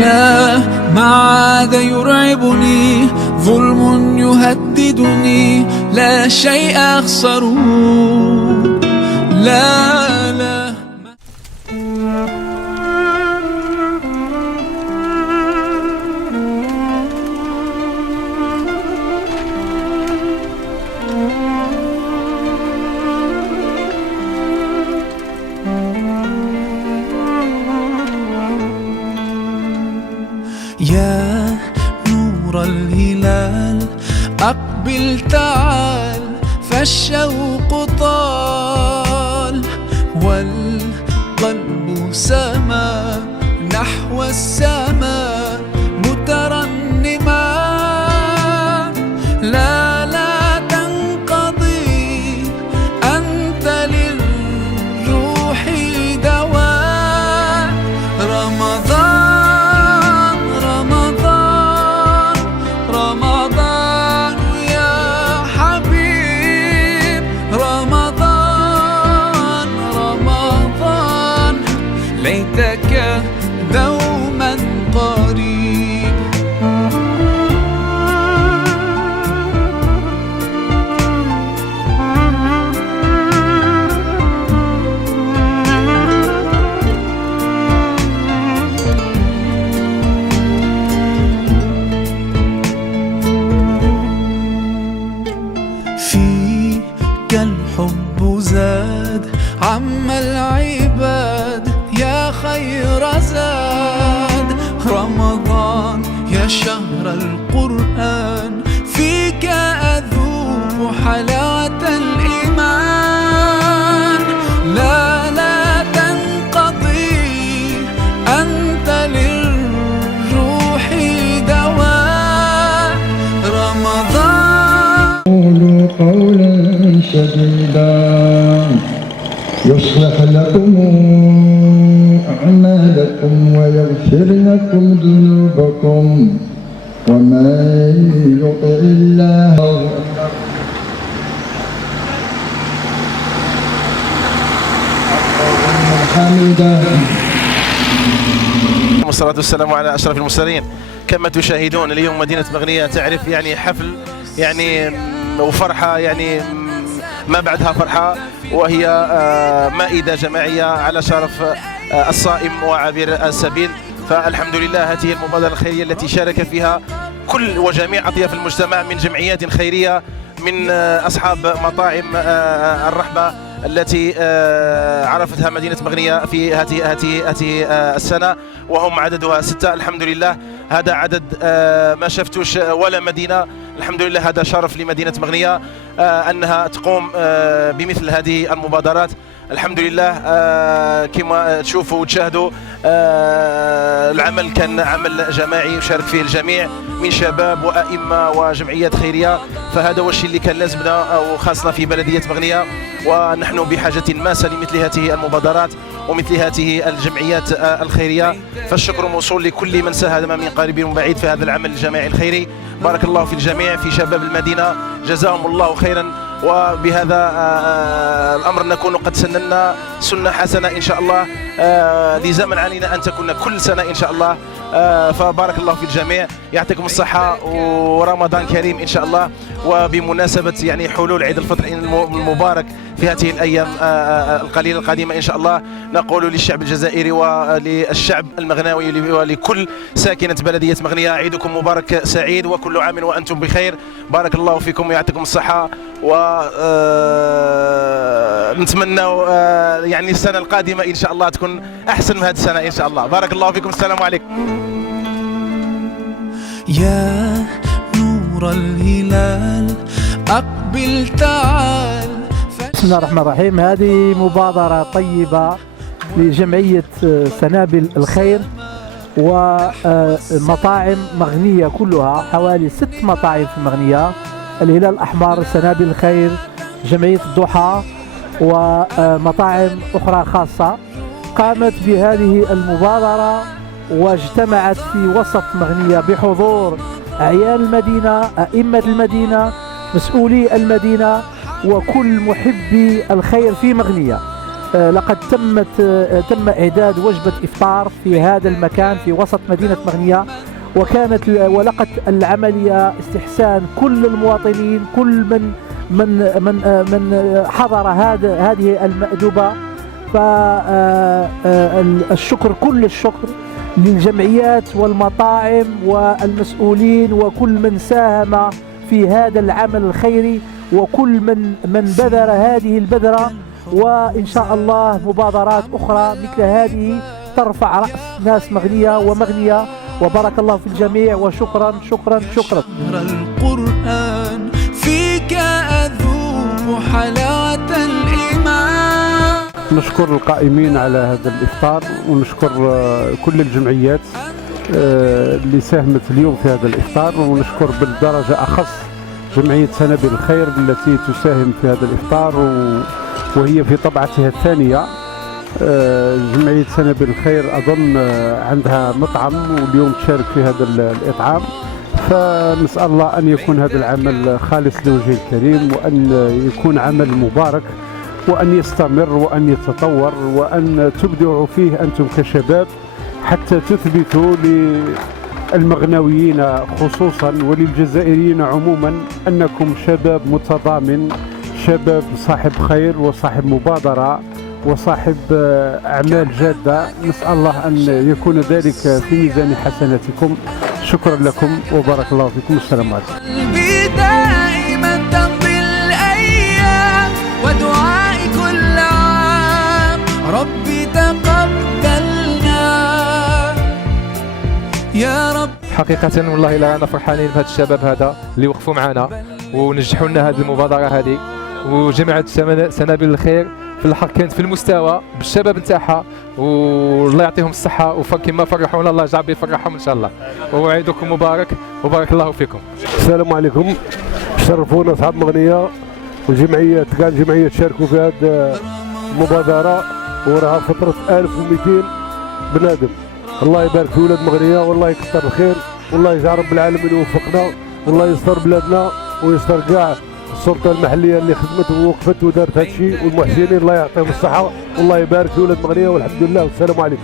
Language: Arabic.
لا ما عاد يرعبني ظلم يهددني، لا شيء أخسره، لا لا. يا نور الهلال أقبل تعال، فالشوق طال والقلب سما نحو السماء مترنما. لا لا تنقضي أنت للروح دواء. رمضان رمضان رمضان يا حبيب، رمضان رمضان ليتك دوما قريب. فيك الحب زاد عم العباد يا خير زاد. رمضان يا شهر القرآن، فيك أذوق حلاوة الإيمان. لا لا تنقضي أنت للروح دواء. رمضان قولوا قولا سديدا يصلح لكم أعمالكم ويغفر لكم ذنوبكم، ومن يطع الله حمده. والصلاة والسلام على أشرف المرسلين. كما تشاهدون اليوم مدينة مغنية تعرف يعني حفل يعني وفرحة يعني ما بعدها فرحة، وهي مائدة جماعية على شرف الصائم وعابر السبيل. فالحمد لله هذه المبادرة الخيرية التي شارك فيها كل وجميع أطياف المجتمع من جمعيات خيرية، من أصحاب مطاعم الرحمة التي عرفتها مدينة مغنية في هذه السنة، وهم عددها 6. الحمد لله هذا عدد ما شفتوش ولا مدينة. الحمد لله هذا شرف لمدينة مغنية أنها تقوم بمثل هذه المبادرات. الحمد لله كما تشوفوا وتشاهدوا العمل كان عمل جماعي يشارك فيه الجميع من شباب وأئمة وجمعيات خيرية. فهذا هو الشيء اللي كان لازمنا وخاصنا في بلدية مغنية، ونحن بحاجة ماسة لمثل هذه المبادرات ومثل هذه الجمعيات الخيرية. فالشكر موصول لكل من ساهم من قريب وبعيد في هذا العمل الجماعي الخيري. بارك الله في الجميع، في شباب المدينة، جزاهم الله خيرا. وبهذا الأمر نكون قد سننا سنة حسنة إن شاء الله، لزمن علينا أن تكون كل سنة إن شاء الله. فبارك الله في الجميع، يعطيكم الصحة ورمضان كريم إن شاء الله. وبمناسبة يعني حلول عيد الفطر المبارك في هذه الأيام القليلة القادمة إن شاء الله، نقول للشعب الجزائري وللشعب المغناوي ولكل ساكنة بلدية مغنية عيدكم مبارك سعيد وكل عام وأنتم بخير. بارك الله فيكم ويعطيكم الصحة، ونتمنى يعني السنة القادمة إن شاء الله تكون أحسن من هذه السنة إن شاء الله. بارك الله فيكم، السلام عليكم. يا نور الهلال أقبل تعال. بسم الله الرحمن الرحيم. هذه مبادرة طيبة لجمعية سنابل الخير ومطاعم مغنية كلها، حوالي 6 مطاعم في مغنية: الهلال الأحمر، سنابل الخير، جمعية الضحى، ومطاعم أخرى خاصة. قامت بهذه المبادرة واجتمعت في وسط مغنية بحضور أعيان المدينة، أئمة المدينة، مسؤولي المدينة، وكل محبي الخير في مغنية. لقد تم إعداد وجبة إفطار في هذا المكان في وسط مدينة مغنية، ولقت العملية استحسان كل المواطنين، كل من حضر هذه المأدبة. فالشكر كل الشكر للجمعيات والمطاعم والمسؤولين وكل من ساهم في هذا العمل الخيري، وكل من بذر هذه البذرة. وإن شاء الله مبادرات أخرى مثل هذه ترفع رأس ناس مغنية ومغنية. وبارك الله في الجميع، وشكرا شكرا شكرا. القرآن فيك أذوق حلاوة الإيمان. نشكر القائمين على هذا الإفطار، ونشكر كل الجمعيات اللي ساهمت اليوم في هذا الإفطار، ونشكر بالدرجة أخص جمعية سنابل الخير التي تساهم في هذا الإفطار وهي في طبعتها الثانية. جمعية سنابل الخير أظن عندها مطعم واليوم تشارك في هذا الإطعام، فنسأل الله أن يكون هذا العمل خالص لوجه الكريم، وأن يكون عمل مبارك، وأن يستمر وأن يتطور، وأن تبدعوا فيه أنتم كشباب حتى تثبتوا للمغنويين خصوصا وللجزائريين عموما أنكم شباب متضامن، شباب صاحب خير وصاحب مبادرة وصاحب أعمال جادة. نسأل الله أن يكون ذلك في ميزان حسناتكم. شكرا لكم وبارك الله فيكم. السلام عليكم. دائما تمضي الأيام ودعائي كل عام، ربي تقبلنا يا رب. حقيقة والله لا أنا فرحانين بهذا الشباب هذا اللي وقفوا معنا ونجحوا لنا هذه المبادرة هذه. وجماعة سنابل الخير في الحق كانت في المستوى بالشباب نتاعها، والله يعطيهم الصحة، وكما فرحونا الله يجعل يفرحهم إن شاء الله. وعيدكم مبارك وبارك الله فيكم. السلام عليكم. شرفونا أصحاب مغنية وجمعيات، كان جمعية تشاركوا في هذه المبادرة، وراها فترة 1200 بنادم. الله يبارك في ولاد مغنية، والله يكثر الخير، والله يجعل رب العالمين يوفقنا، والله يستر بلادنا ويستر كاع السلطة المحلية اللي خدمت ووقفت ودارت هذا الشيء، والمحسنين الله يعطيهم الصحة، والله يبارك في ولاد مغنية، والحمد لله والسلام عليكم.